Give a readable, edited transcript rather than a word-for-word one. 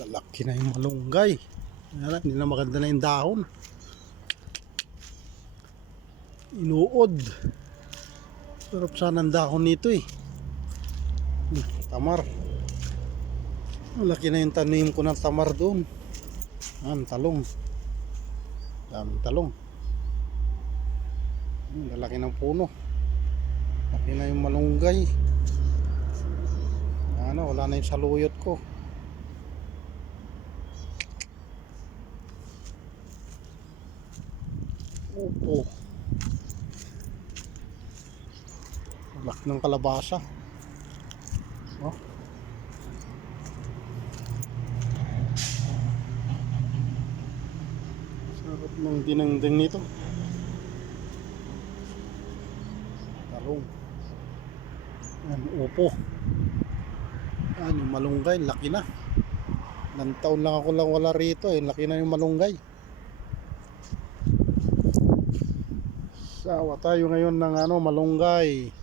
Lalaki na yung malunggay. Hindi na maganda na yung dahon. Inuod. Sarap sana ang dahon nito eh. Tamar. Malaki na yung tanim ko ng tamar doon. Talong. Daming talong. Lalaki ng puno. Laki na yung malunggay. Wala na yung saluyot ko. Opo. Laki ng kalabasa. Oh. Sarap ng dinengdeng nito. Talong. Opo. Yung malunggay, laki na. Ilang taon lang ako wala rito eh. Laki na yung malunggay. Sawa tayo ngayon ng malunggay.